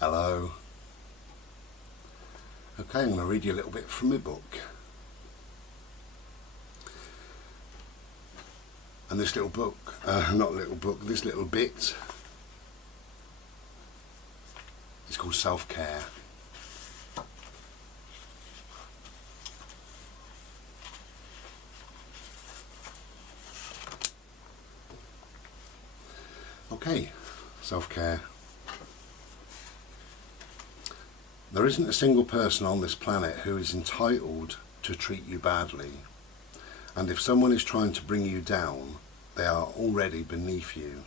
Hello. Okay, I'm going to read you a little bit from my book. And this little book, this little bit is called Self-Care. Okay, self-care. There isn't a single person on this planet who is entitled to treat you badly. And if someone is trying to bring you down, they are already beneath you.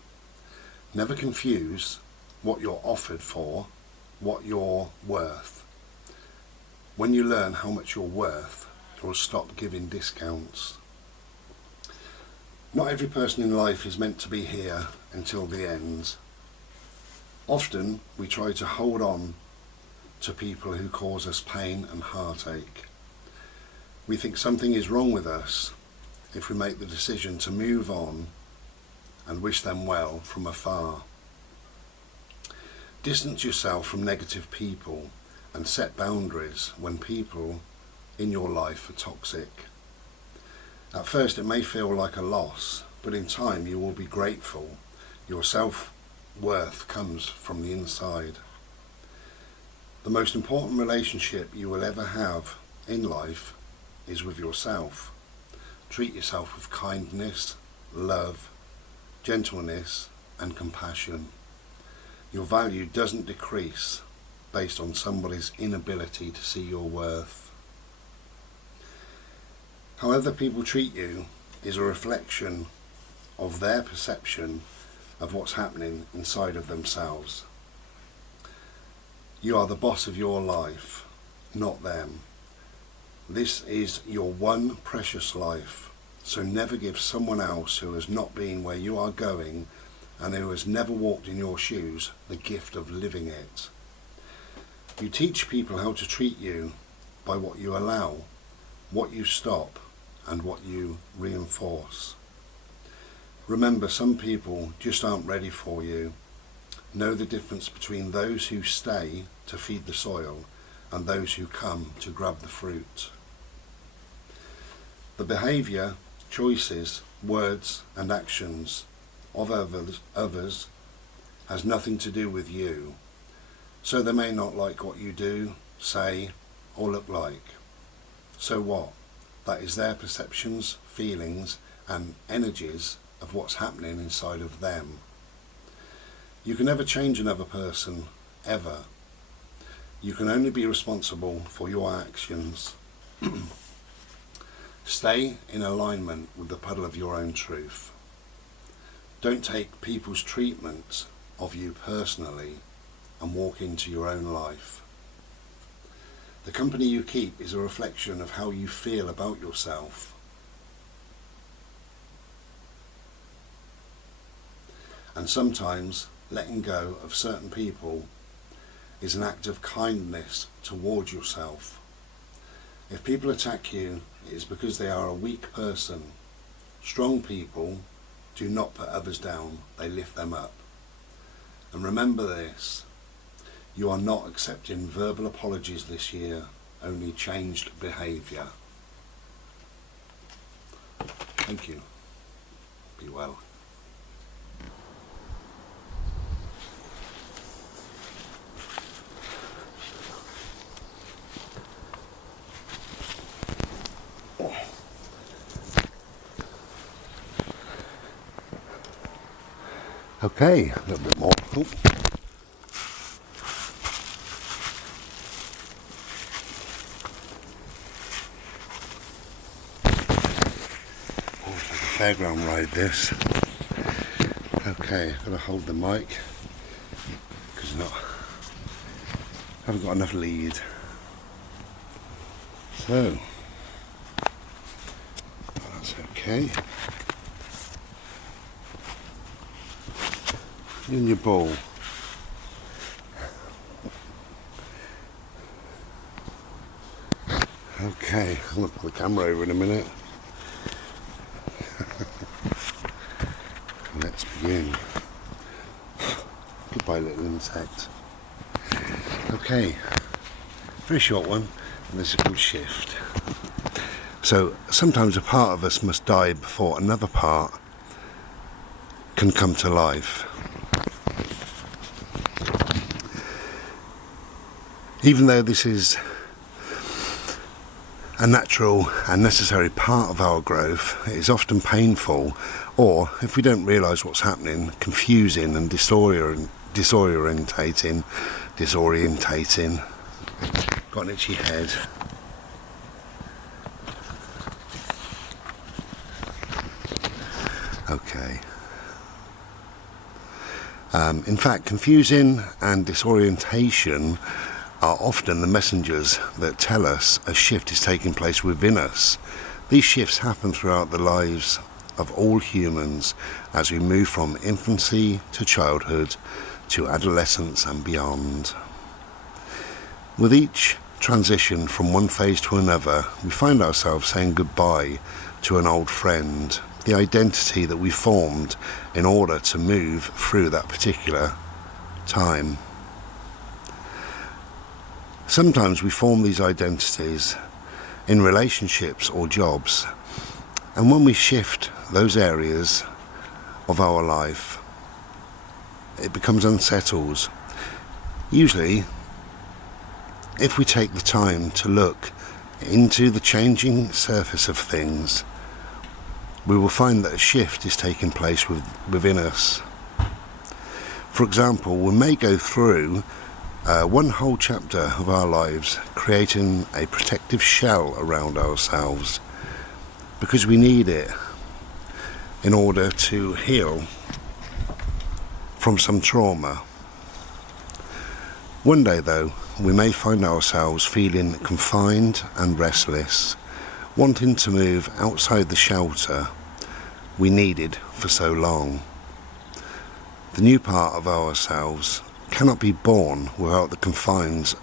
Never confuse what you're offered for what you're worth. When you learn how much you're worth, you'll stop giving discounts. Not every person in life is meant to be here until the end. Often we try to hold on to people who cause us pain and heartache. We think something is wrong with us if we make the decision to move on and wish them well from afar. Distance yourself from negative people and set boundaries when people in your life are toxic. At first it may feel like a loss, but in time you will be grateful. Your self-worth comes from the inside. The most important relationship you will ever have in life is with yourself. Treat yourself with kindness, love, gentleness and compassion. Your value doesn't decrease based on somebody's inability to see your worth. However people treat you is a reflection of their perception of what's happening inside of themselves. You are the boss of your life, not them. This is your one precious life, so never give someone else who has not been where you are going and who has never walked in your shoes the gift of living it. You teach people how to treat you by what you allow, what you stop, and what you reinforce. Remember, some people just aren't ready for you. Know the difference between those who stay to feed the soil and those who come to grab the fruit. The behaviour, choices, words and actions of others has nothing to do with you. So they may not like what you do, say or look like. So what? That is their perceptions, feelings and energies of what's happening inside of them. You can never change another person, ever. You can only be responsible for your actions. Stay in alignment with the puddle of your own truth. Don't take people's treatment of you personally and walk into your own life. The company you keep is a reflection of how you feel about yourself. And sometimes letting go of certain people is an act of kindness towards yourself. If people attack you, it is because they are a weak person. Strong people do not put others down, they lift them up. And remember this, you are not accepting verbal apologies this year, only changed behaviour. Thank you. Be well. Okay, a little bit more. Oop. Oh, it's like a fairground ride this. Okay, I've got to hold the mic because I haven't got enough lead. So, that's okay. In your bowl. Okay, I'm going to put the camera over in a minute. Let's begin. Goodbye, little insect. Okay, very short one, and this is called shift. So sometimes a part of us must die before another part can come to life. Even though this is a natural and necessary part of our growth, it is often painful, or, if we don't realise what's happening, confusing and disorientating. Got an itchy head. Okay. In fact, confusing and disorientation are often the messengers that tell us a shift is taking place within us. These shifts happen throughout the lives of all humans as we move from infancy to childhood to adolescence and beyond. With each transition from one phase to another, we find ourselves saying goodbye to an old friend, the identity that we formed in order to move through that particular time. Sometimes we form these identities in relationships or jobs, and when we shift those areas of our life, it becomes unsettled. Usually, if we take the time to look into the changing surface of things, we will find that a shift is taking place within us. For example, we may go through one whole chapter of our lives creating a protective shell around ourselves because we need it in order to heal from some trauma. One day though, we may find ourselves feeling confined and restless, wanting to move outside the shelter we needed for so long. The new part of ourselves cannot be born without the confines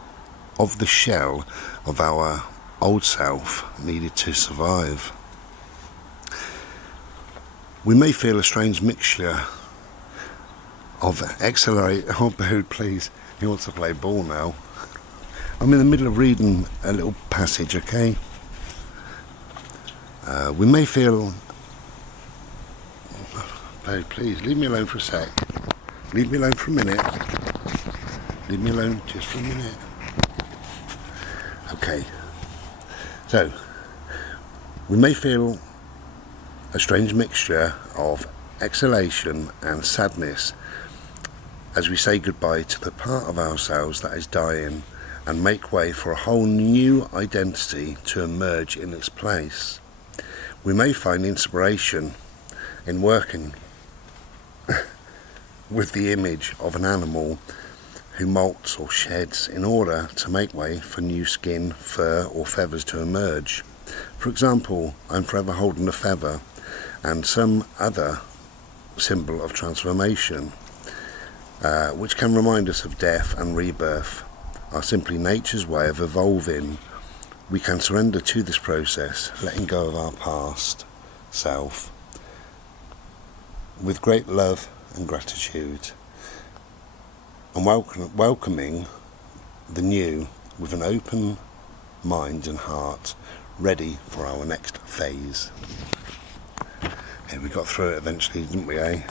of the shell of our old self needed to survive. We may feel a strange mixture of oh Bode, please, he wants to play ball now. I'm in the middle of reading a little passage, okay? We may feel... Bode, please, leave me alone for a sec. Leave me alone for a minute. Leave me alone just for a minute. Okay. So, we may feel a strange mixture of exhalation and sadness as we say goodbye to the part of ourselves that is dying and make way for a whole new identity to emerge in its place. We may find inspiration in working with the image of an animal who molts or sheds in order to make way for new skin, fur or feathers to emerge. For example, I'm forever holding a feather and some other symbol of transformation, which can remind us of death and rebirth, are simply nature's way of evolving. We can surrender to this process, letting go of our past self with great love and gratitude, and welcoming the new with an open mind and heart, ready for our next phase. Hey, we got through it eventually, didn't we, eh?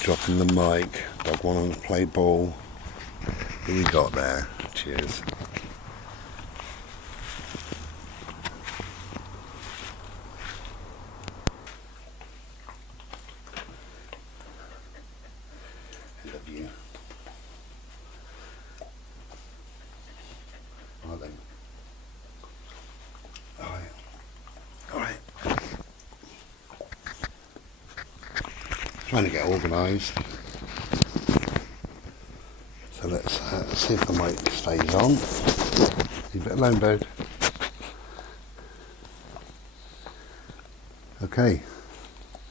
Dropping the mic, dog wanting to play ball. What we got there? Cheers. I love you. Right then. Alright. Trying to get organised. So let's see if the mic stays on. Leave it alone, Bode. Okay.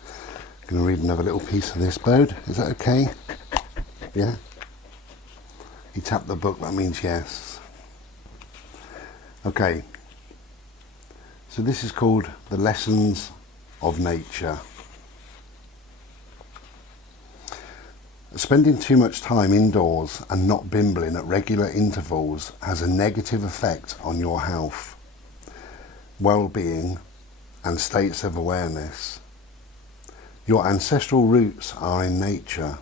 I'm going to read another little piece of this, Bode. Is that okay? Yeah? You tap the book, that means yes. Okay. So this is called The Lessons of Nature. Spending too much time indoors and not bimbling at regular intervals has a negative effect on your health, well-being and states of awareness. Your ancestral roots are in nature.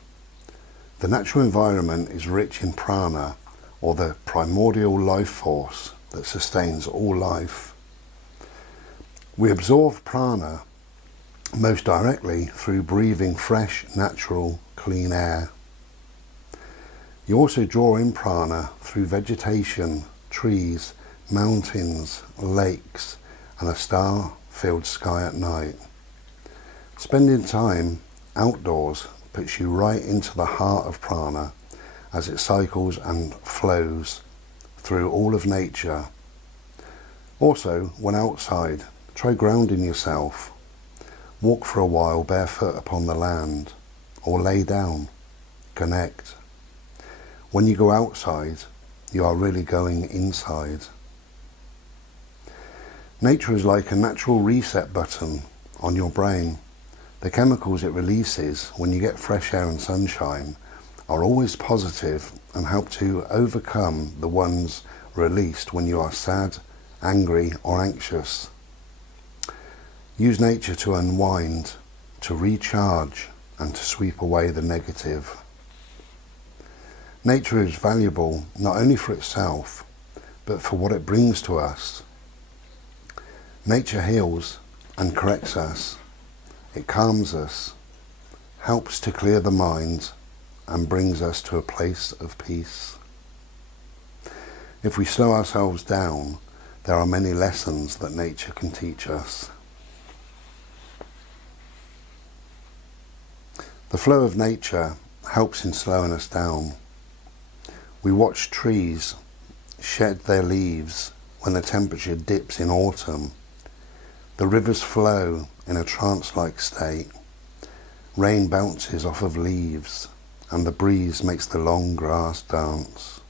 The natural environment is rich in prana, or the primordial life force that sustains all life. We absorb prana most directly through breathing fresh, natural, clean air. You also draw in prana through vegetation, trees, mountains, lakes, and a star-filled sky at night. Spending time outdoors puts you right into the heart of prana as it cycles and flows through all of nature. Also, when outside, try grounding yourself. Walk for a while barefoot upon the land, or lay down, connect. When you go outside, you are really going inside. Nature is like a natural reset button on your brain. The chemicals it releases when you get fresh air and sunshine are always positive and help to overcome the ones released when you are sad, angry or anxious. Use nature to unwind, to recharge and to sweep away the negative. Nature is valuable not only for itself, but for what it brings to us. Nature heals and corrects us. It calms us, helps to clear the mind, and brings us to a place of peace. If we slow ourselves down, there are many lessons that nature can teach us. The flow of nature helps in slowing us down. We watch trees shed their leaves when the temperature dips in autumn. The rivers flow in a trance-like state. Rain bounces off of leaves and the breeze makes the long grass dance.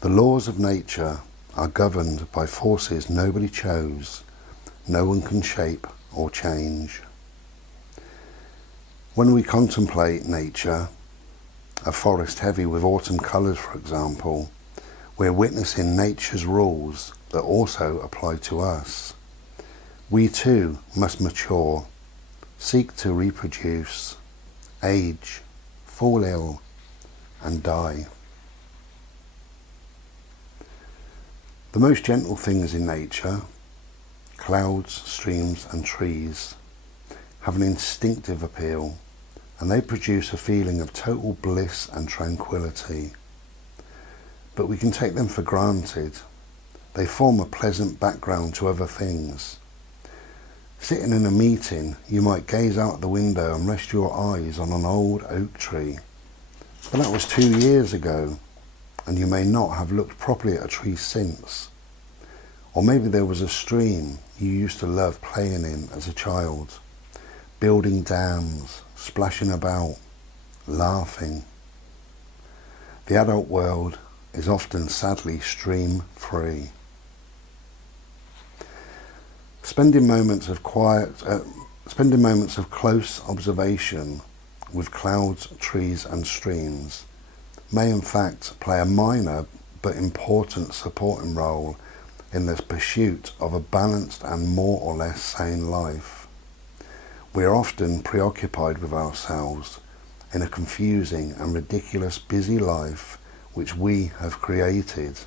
The laws of nature are governed by forces nobody chose, no one can shape or change. When we contemplate nature, a forest heavy with autumn colours for example, we're witnessing nature's rules that also apply to us. We too must mature, seek to reproduce, age, fall ill and die. The most gentle things in nature, clouds, streams and trees, have an instinctive appeal, and they produce a feeling of total bliss and tranquility. But we can take them for granted. They form a pleasant background to other things. Sitting in a meeting, you might gaze out the window and rest your eyes on an old oak tree. But that was 2 years ago, and you may not have looked properly at a tree since. Or maybe there was a stream you used to love playing in as a child, building dams, splashing about, laughing. The adult world is often sadly stream-free. Spending moments of close observation with clouds, trees and streams may in fact play a minor but important supporting role in the pursuit of a balanced and more or less sane life. We are often preoccupied with ourselves in a confusing and ridiculous busy life which we have created.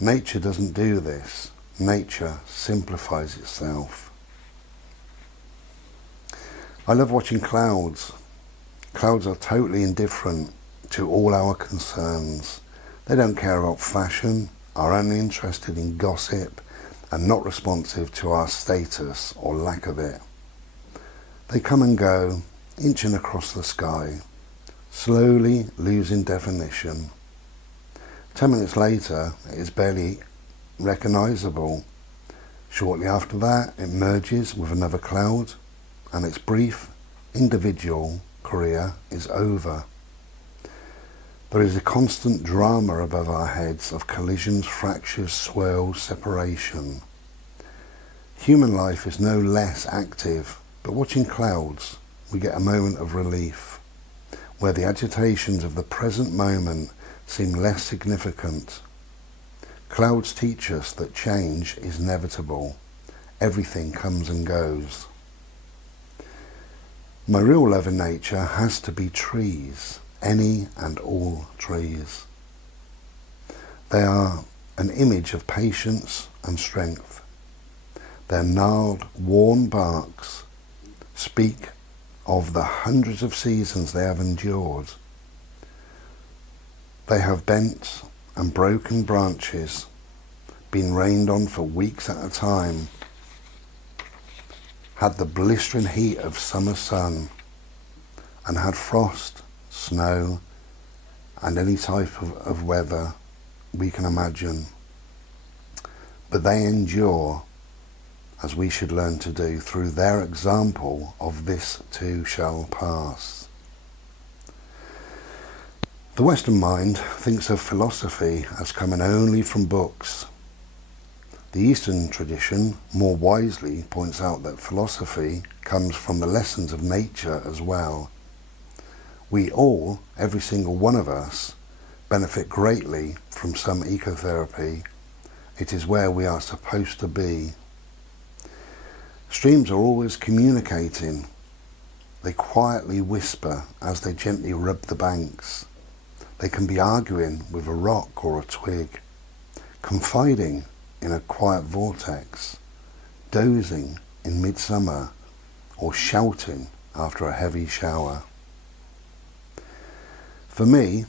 Nature doesn't do this. Nature simplifies itself. I love watching clouds. Clouds are totally indifferent to all our concerns. They don't care about fashion, are only interested in gossip and not responsive to our status or lack of it. They come and go, inching across the sky, slowly losing definition. 10 minutes later, it is barely recognisable. Shortly after that, it merges with another cloud, and its brief, individual career is over. There is a constant drama above our heads of collisions, fractures, swirls, separation. Human life is no less active, but watching clouds, we get a moment of relief. where the agitations of the present moment seem less significant. Clouds teach us that change is inevitable. Everything comes and goes. My real love in nature has to be trees, any and all trees. They are an image of patience and strength. Their gnarled, worn barks speak of the hundreds of seasons they have endured. They have bent and broken branches, been rained on for weeks at a time, had the blistering heat of summer sun, and had frost, snow, and any type of weather we can imagine. But they endure, as we should learn to do, through their example of this too shall pass. The Western mind thinks of philosophy as coming only from books. The Eastern tradition more wisely points out that philosophy comes from the lessons of nature as well. We all, every single one of us, benefit greatly from some ecotherapy. It is where we are supposed to be. Streams are always communicating. They quietly whisper as they gently rub the banks. They can be arguing with a rock or a twig, confiding in a quiet vortex, dozing in midsummer, or shouting after a heavy shower. For me,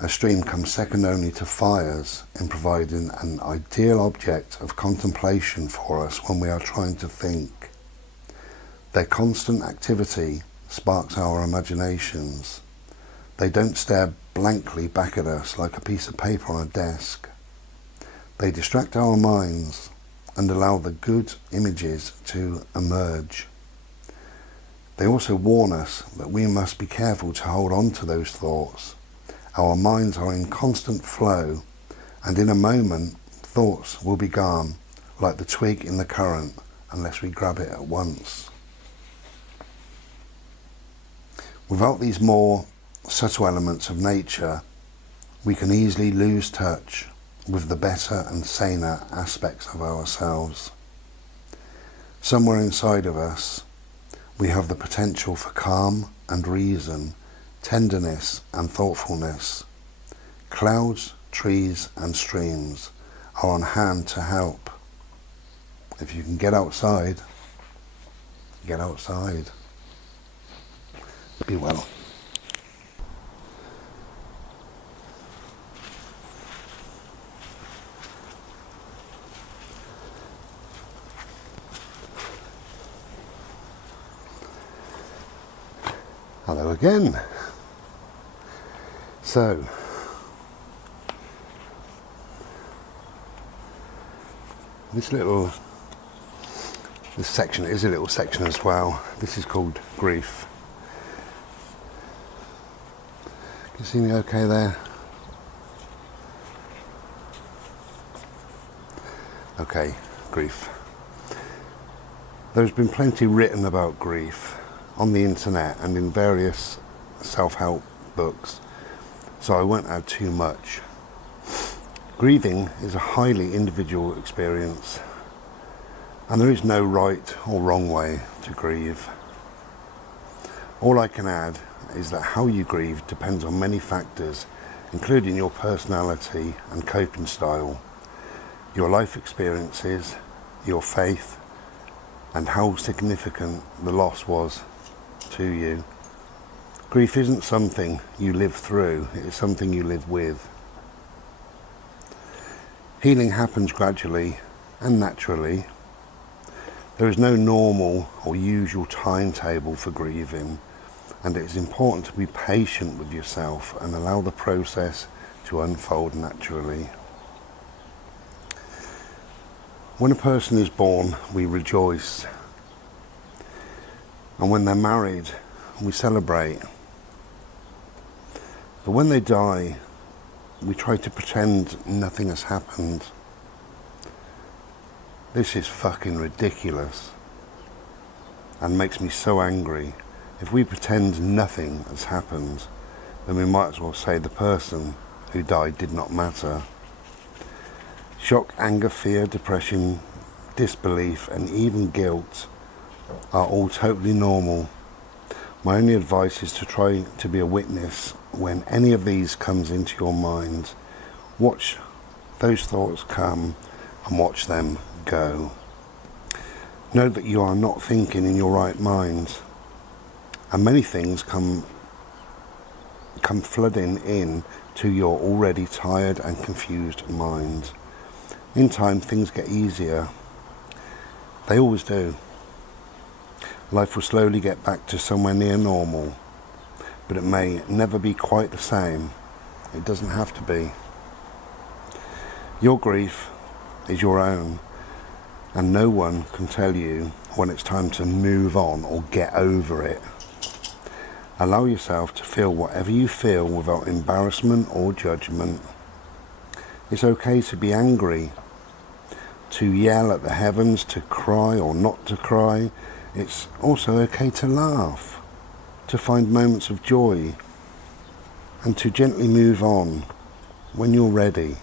a stream comes second only to fires in providing an ideal object of contemplation for us when we are trying to think. Their constant activity sparks our imaginations. They don't stare blankly back at us like a piece of paper on a desk. They distract our minds and allow the good images to emerge. They also warn us that we must be careful to hold on to those thoughts. Our minds are in constant flow, and in a moment, thoughts will be gone, like the twig in the current, unless we grab it at once. Without these more subtle elements of nature, we can easily lose touch with the better and saner aspects of ourselves. Somewhere inside of us, we have the potential for calm and reason, tenderness and thoughtfulness. Clouds, trees and streams are on hand to help. If you can get outside, get outside. Be well. Hello again. So, this section is a little section as well. This is called grief. Can you see me okay there? Okay, grief. There's been plenty written about grief on the internet and in various self-help books, so I won't add too much. Grieving is a highly individual experience, and there is no right or wrong way to grieve. All I can add is that how you grieve depends on many factors, including your personality and coping style, your life experiences, your faith, and how significant the loss was to you. Grief isn't something you live through, it is something you live with. Healing happens gradually and naturally. There is no normal or usual timetable for grieving, and it is important to be patient with yourself and allow the process to unfold naturally. When a person is born, we rejoice. And when they're married, we celebrate. But when they die, we try to pretend nothing has happened. This is fucking ridiculous and makes me so angry. If we pretend nothing has happened, then we might as well say the person who died did not matter. Shock, anger, fear, depression, disbelief, and even guilt are all totally normal. My only advice is to try to be a witness when any of these comes into your mind. Watch those thoughts come and watch them go. Know that you are not thinking in your right mind, and many things come flooding in to your already tired and confused mind. In time, things get easier. They always do. Life will slowly get back to somewhere near normal, but it may never be quite the same. It doesn't have to be. Your grief is your own, and no one can tell you when it's time to move on or get over it. Allow yourself to feel whatever you feel without embarrassment or judgment. It's okay to be angry, to yell at the heavens, to cry or not to cry. It's also okay to laugh, to find moments of joy, and to gently move on when you're ready.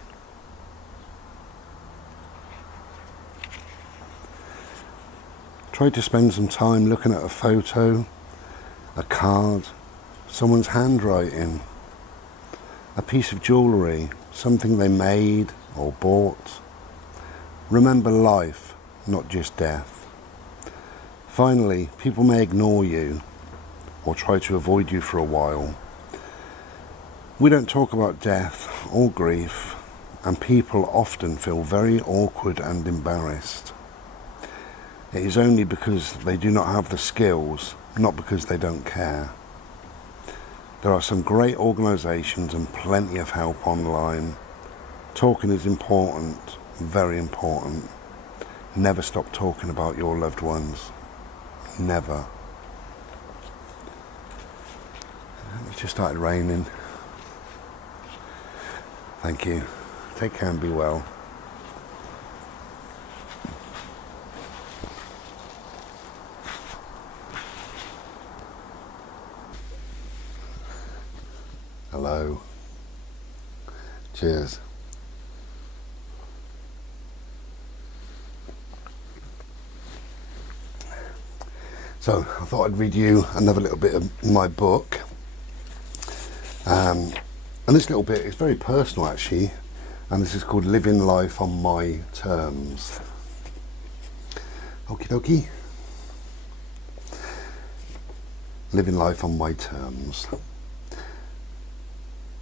Try to spend some time looking at a photo, a card, someone's handwriting, a piece of jewellery, something they made or bought. Remember life, not just death. Finally, people may ignore you or try to avoid you for a while. We don't talk about death or grief, and people often feel very awkward and embarrassed. It is only because they do not have the skills, not because they don't care. There are some great organisations and plenty of help online. Talking is important, very important. Never stop talking about your loved ones. Never. It just started raining. Thank you. Take care and be well. Hello. Cheers. So I thought I'd read you another little bit of my book. And this little bit is very personal actually, and this is called Living Life on My Terms. Okie dokie. Living life on my terms.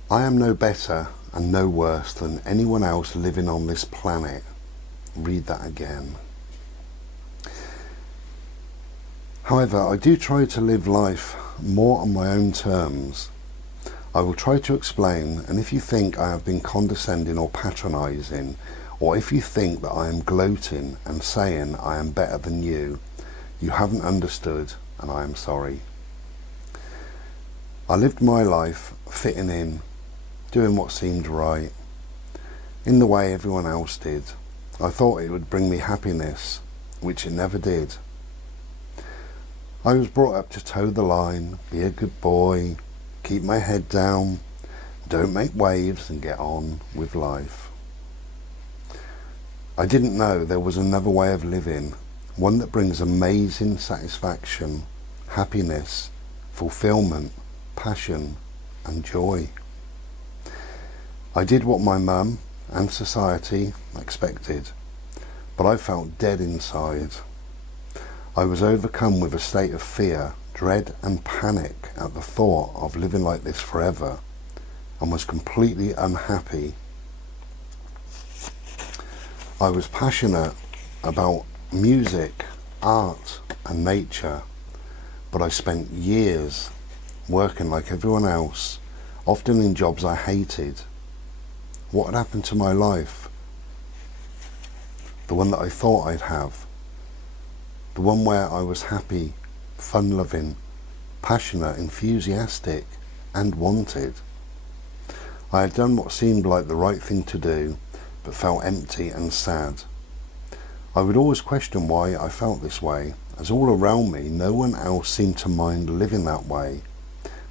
I am no better and no worse than anyone else living on this planet. Read that again. However, I do try to live life more on my own terms. I will try to explain, and if you think I have been condescending or patronising, or if you think that I am gloating and saying I am better than you, you haven't understood, and I am sorry. I lived my life fitting in, doing what seemed right, in the way everyone else did. I thought it would bring me happiness, which it never did. I was brought up to toe the line, be a good boy, keep my head down, don't make waves and get on with life. I didn't know there was another way of living, one that brings amazing satisfaction, happiness, fulfillment, passion and joy. I did what my mum and society expected, but I felt dead inside. I was overcome with a state of fear, dread and panic at the thought of living like this forever, and was completely unhappy. I was passionate about music, art and nature, but I spent years working like everyone else, often in jobs I hated. What had happened to my life? The one that I thought I'd have. The one where I was happy, fun-loving, passionate, enthusiastic, and wanted. I had done what seemed like the right thing to do, but felt empty and sad. I would always question why I felt this way, as all around me no one else seemed to mind living that way,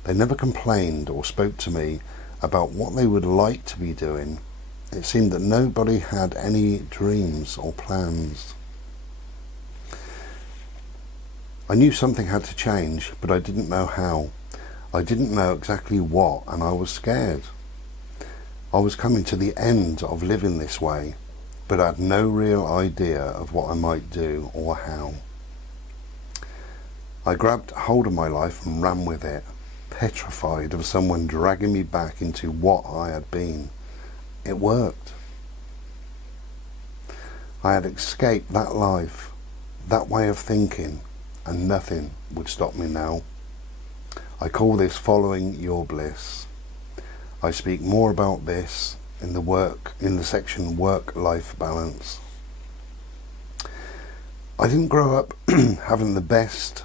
They never complained or spoke to me about what they would like to be doing. It seemed that nobody had any dreams or plans. I knew something had to change, but I didn't know how. I didn't know exactly what, and I was scared. I was coming to the end of living this way, but I had no real idea of what I might do or how. I grabbed hold of my life and ran with it, petrified of someone dragging me back into what I had been. It worked. I had escaped that life, that way of thinking, and nothing would stop me now. I call this following your bliss. I speak more about this in the section work-life balance. I didn't grow up having the best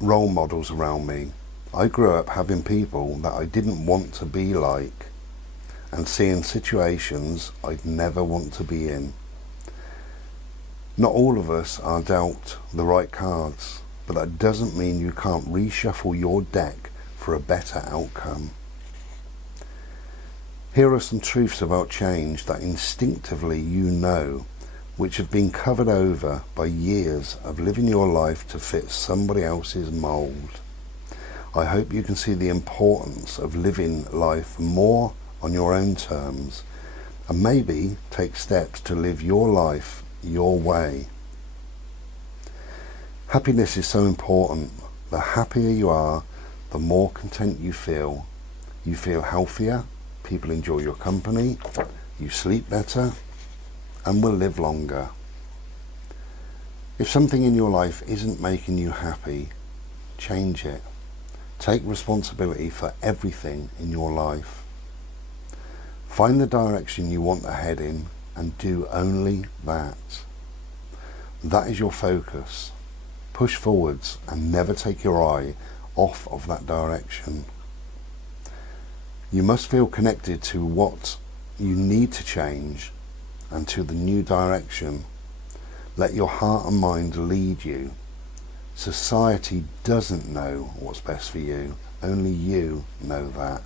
role models around me. I grew up having people that I didn't want to be like, and seeing situations I'd never want to be in. Not all of us are dealt the right cards, but that doesn't mean you can't reshuffle your deck for a better outcome. Here are some truths about change that instinctively you know, which have been covered over by years of living your life to fit somebody else's mould. I hope you can see the importance of living life more on your own terms, and maybe take steps to live your life your way. Happiness is so important. The happier you are, the more content you feel. You feel healthier, people enjoy your company, you sleep better, and will live longer. If something in your life isn't making you happy, change it. Take responsibility for everything in your life. Find the direction you want to head in and do only that. That is your focus. Push forwards and never take your eye off of that direction. You must feel connected to what you need to change and to the new direction. Let your heart and mind lead you. Society doesn't know what's best for you. Only you know that.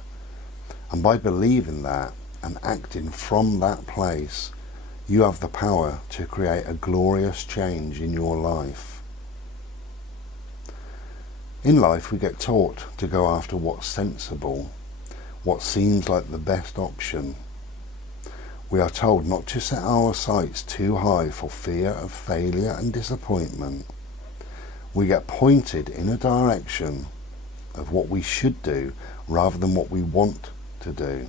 And by believing that and acting from that place, you have the power to create a glorious change in your life. In life, we get taught to go after what's sensible, what seems like the best option. We are told not to set our sights too high for fear of failure and disappointment. We get pointed in a direction of what we should do rather than what we want to do.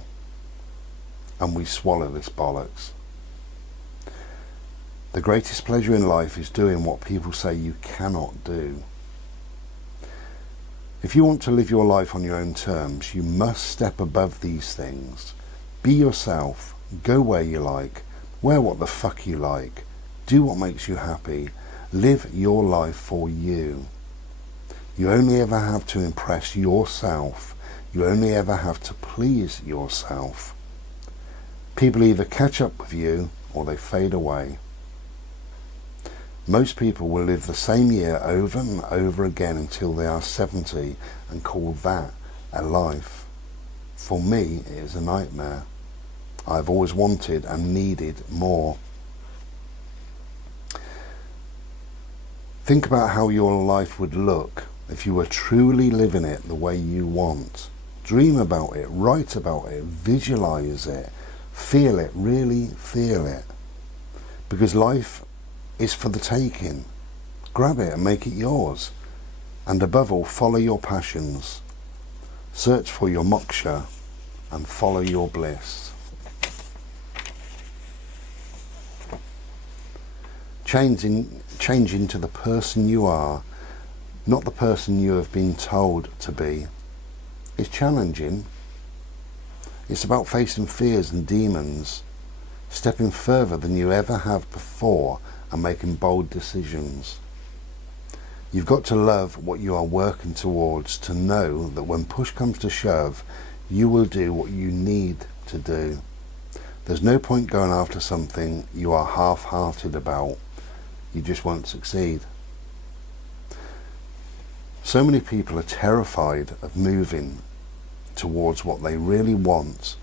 And we swallow this bollocks. The greatest pleasure in life is doing what people say you cannot do. If you want to live your life on your own terms, you must step above these things. Be yourself. Go where you like. Wear what the fuck you like. Do what makes you happy. Live your life for you. You only ever have to impress yourself. You only ever have to please yourself. People either catch up with you or they fade away. Most people will live the same year over and over again until they are 70 and call that a life. For me, it is a nightmare. I've always wanted and needed more. Think about how your life would look if you were truly living it the way you want. Dream about it, write about it, visualize it, feel it, really feel it. Because life is for the taking. Grab it and make it yours. And above all, follow your passions. Search for your moksha and follow your bliss. Change into the person you are, not the person you have been told to be. It's challenging. It's about facing fears and demons, stepping further than you ever have before and making bold decisions. You've got to love what you are working towards, to know that when push comes to shove, you will do what you need to do. There's no point going after something you are half-hearted about. You just won't succeed. So many people are terrified of moving towards what they really want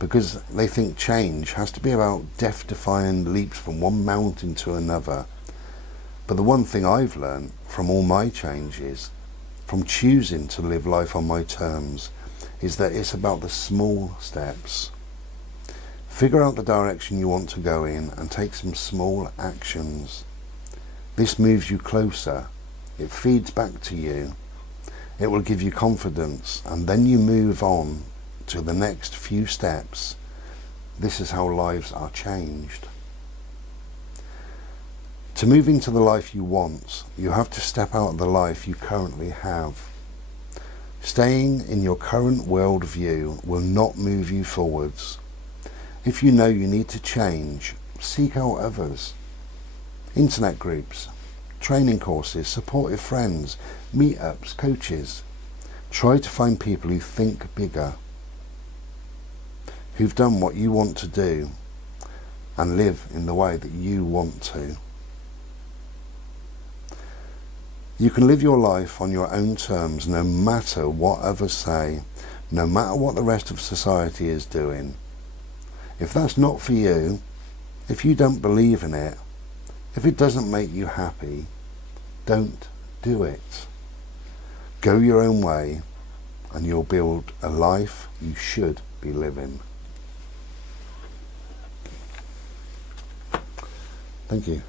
because they think change has to be about death-defying leaps from one mountain to another. But the one thing I've learned from all my changes, from choosing to live life on my terms, is that it's about the small steps. Figure out the direction you want to go in and take some small actions. This moves you closer. It feeds back to you. It will give you confidence, and then you move on to the next few steps. This is how lives are changed. To move into the life you want, you have to step out of the life you currently have. Staying in your current worldview will not move you forwards. If you know you need to change, seek out others. Internet groups, training courses, supportive friends, meetups, coaches. Try to find people who think bigger, who've done what you want to do and live in the way that you want to. You can live your life on your own terms no matter what others say, no matter what the rest of society is doing. If that's not for you, if you don't believe in it, if it doesn't make you happy, don't do it. Go your own way and you'll build a life you should be living. Thank you.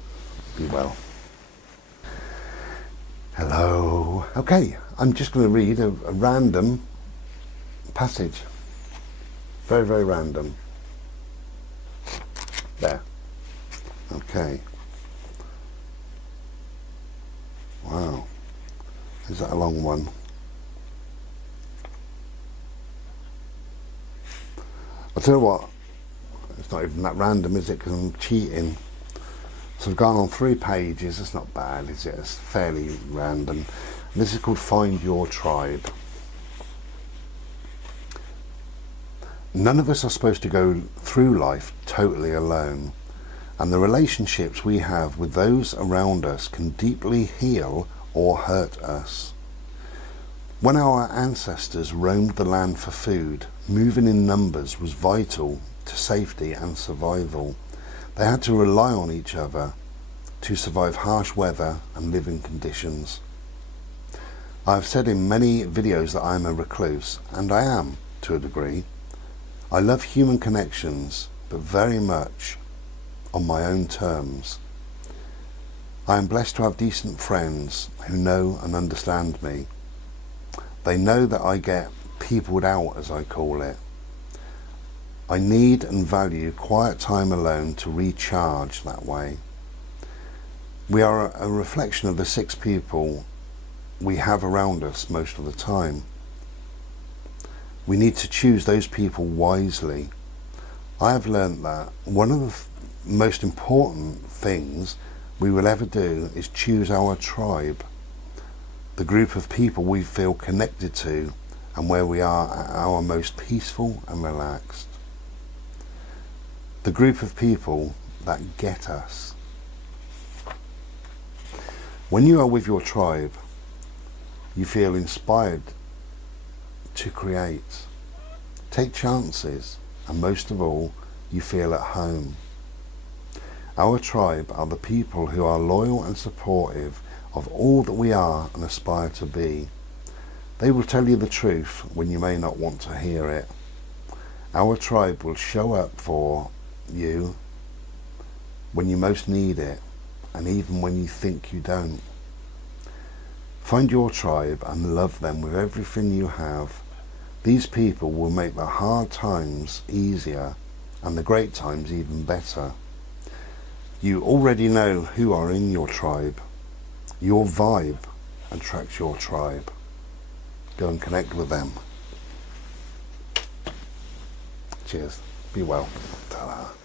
Be well. Hello. Okay, I'm just going to read a random passage. Very, very random. There. Okay. Wow. Is that a long one? I'll tell you what, it's not even that random, is it? Because I'm cheating. So I've gone on 3 pages. It's not bad, is it? It's fairly random. And this is called Find Your Tribe. None of us are supposed to go through life totally alone, and the relationships we have with those around us can deeply heal or hurt us. When our ancestors roamed the land for food, moving in numbers was vital to safety and survival. They had to rely on each other to survive harsh weather and living conditions. I've said in many videos that I'm a recluse, and I am to a degree. I love human connections, but very much on my own terms. I am blessed to have decent friends who know and understand me. They know that I get peopled out, as I call it. I need and value quiet time alone to recharge that way. We are a reflection of the 6 people we have around us most of the time. We need to choose those people wisely. I have learned that one of the most important things we will ever do is choose our tribe, the group of people we feel connected to and where we are at our most peaceful and relaxed. The group of people that get us. When you are with your tribe, you feel inspired to create, take chances, and most of all, you feel at home. Our tribe are the people who are loyal and supportive of all that we are and aspire to be. They will tell you the truth when you may not want to hear it. Our tribe will show up for you when you most need it, and even when you think you don't. Find your tribe and love them with everything you have. These people will make the hard times easier and the great times even better. You already know who are in your tribe. Your vibe attracts your tribe. Go and connect with them. Cheers. Be well. Ta-da.